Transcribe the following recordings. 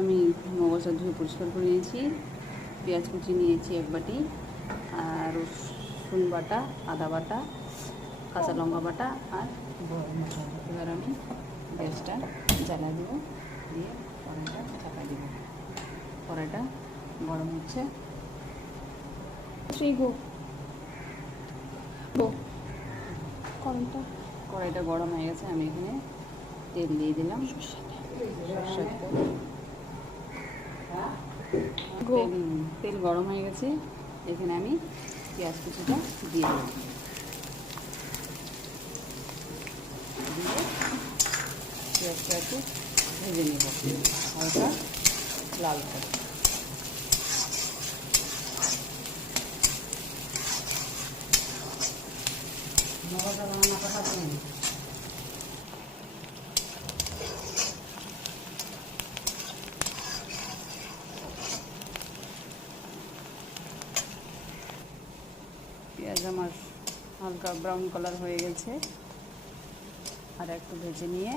আমি মগজটা ধুয়ে পরিষ্কার করে নিয়েছি, পেঁয়াজ কুচি নিয়েছি 1 বাটি, আর রসুন বাটা, আদা বাটা, কাঁচা লঙ্কা বাটা আর গরম মশলা। এবার আমি গ্যাসটা জ্বালা দেবো, দিয়ে কড়াইটা চাপা দেবো। কড়াইটা গরম হচ্ছে, কড়াইটা গরম হয়ে গেছে। আমি এখানে তেল দিয়ে দিলাম, সরষের তেল। তেল গরম হয়ে গেছে, এখানে আমি পেঁয়াজ কুচিটা দিয়ে দিলাম, দিয়ে পেঁয়াজটা একটু ভেজে নেব হালকা লাল করে। পেঁয়াজ আমার হালকা ব্রাউন কালার হয়ে গেছে, আর একটু ভেজে নিয়ে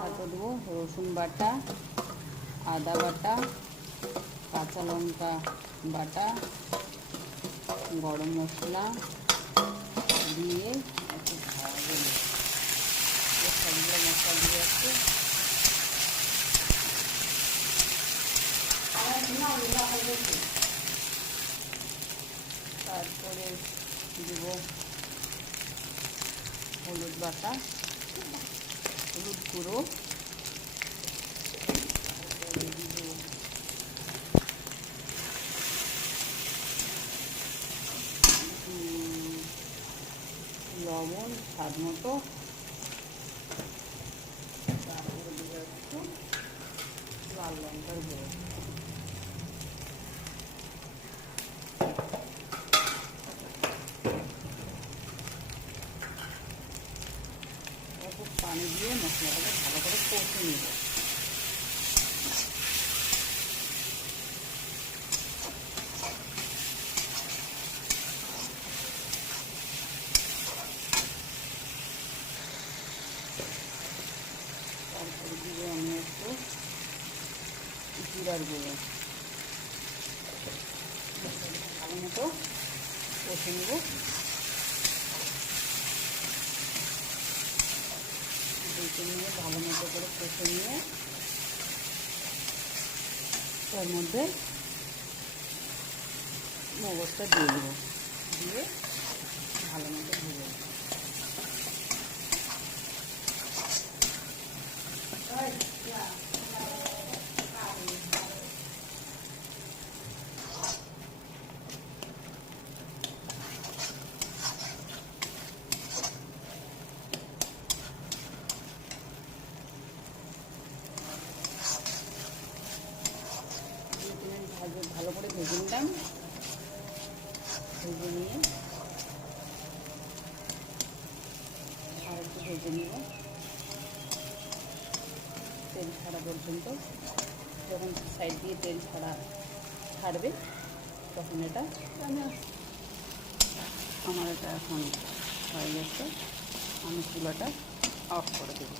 তারপর দেবো রসুন বাটা, আদা বাটা, কাঁচা লঙ্কা বাটা, গরম মশলা দিয়ে একটু ভাজা নেব। সবগুলো মশলা দিয়ে একটু তারপরে দেব হলুদ বাটা, হলুদ গুঁড়ো, লবণ স্বাদ মতো, তারপরে দেবো একটু লাল লঙ্কার গুঁড়ো। একটু পানি দিয়ে মশলাটাকে ভালো করে কষে নেব। তারপরে দিব আমি একটু জিরার গুঁড়ো, ভালো মতো কষে নেব। নিয়ে ভালো মতো করে কষে নিয়ে তার মধ্যে মগজটা দিয়ে দেবো, দিয়ে ভালো মতো ভেজে নেব। ভালো করে ভেজে নিলাম, ভেজে নিয়ে আর একটু ভেজে নিব তেল ছাড়া পর্যন্ত। যখন সাইড দিয়ে তেল ছাড়বে তখন এটা আমার এটা এখন হয়ে গেছে, আমি চুলাটা অফ করে দেব।